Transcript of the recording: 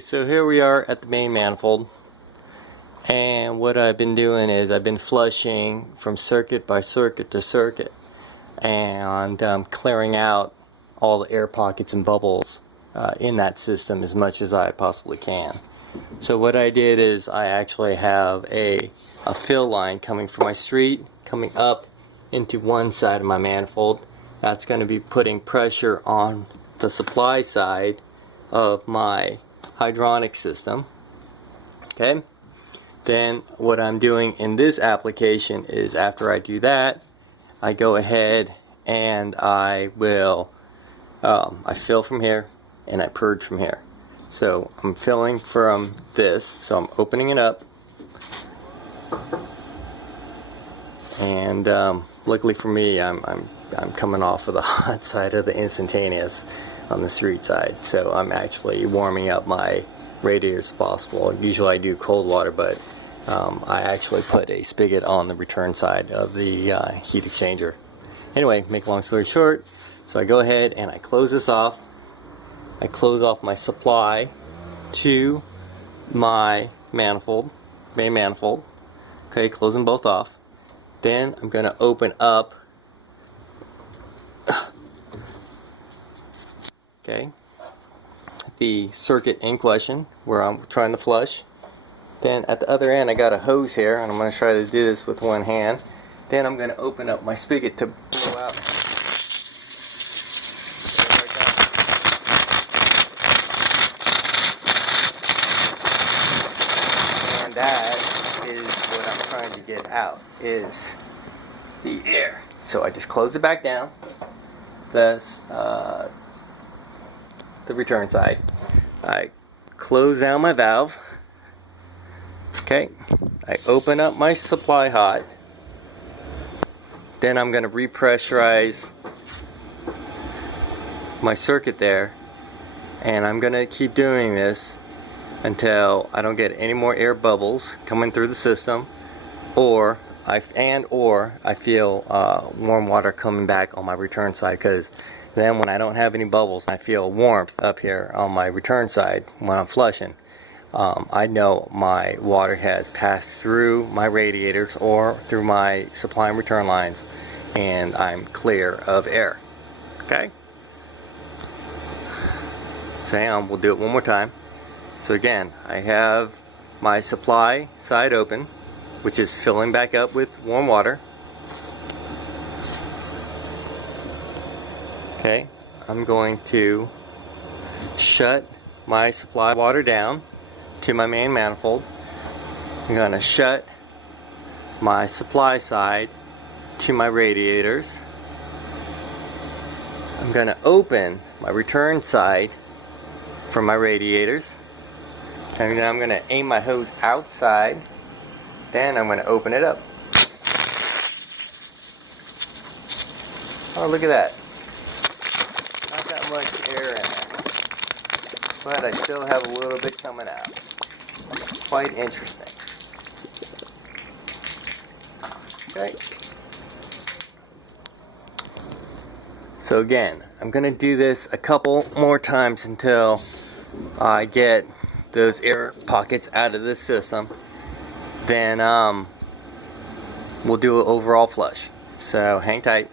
So here we are at the main manifold, and what I've been doing is I've been flushing from circuit by circuit to circuit, and clearing out all the air pockets and bubbles in that system as much as I possibly can. So what I did is I actually have a fill line coming from my street, coming up into one side of my manifold. That's going to be putting pressure on the supply side of my hydronic system. Okay, then what I'm doing in this application is, after I do that, I go ahead and I will I fill from here and I purge from here. So I'm filling from this, so I'm opening it up, and luckily for me, I'm coming off of the hot side of the instantaneous on the street side, so I'm actually warming up my radiators as possible. Usually I do cold water, but I actually put a spigot on the return side of the heat exchanger. Anyway, make a long story short, so I go ahead and I close this off. I close off my supply to my manifold, main manifold. Okay, close them both off. Then I'm going to open up the circuit in question where I'm trying to flush. Then at the other end I got a hose here, and I'm going to try to do this with one hand. Then I'm going to open up my spigot to blow out. And that is what I'm trying to get out, is the air. So I just close it back down. That's the return side. I close down my valve. Okay, I open up my supply hot. Then I'm going to repressurize my circuit there, and I'm going to keep doing this until I don't get any more air bubbles coming through the system, or I feel warm water coming back on my return side, because then when I don't have any bubbles, I feel warmth up here on my return side when I'm flushing. I know my water has passed through my radiators or through my supply and return lines, and I'm clear of air. Okay? So hang on, we'll do it one more time. So again, I have my supply side open, which is filling back up with warm water. Okay, I'm going to shut my supply water down to my main manifold. I'm going to shut my supply side to my radiators. I'm going to open my return side from my radiators. And then I'm going to aim my hose outside. Then I'm going to open it up. Oh, look at that. Not that much air in it, but I still have a little bit coming out. Quite interesting. Okay. So again, I'm going to do this a couple more times until I get those air pockets out of this system. Then we'll do an overall flush. So hang tight.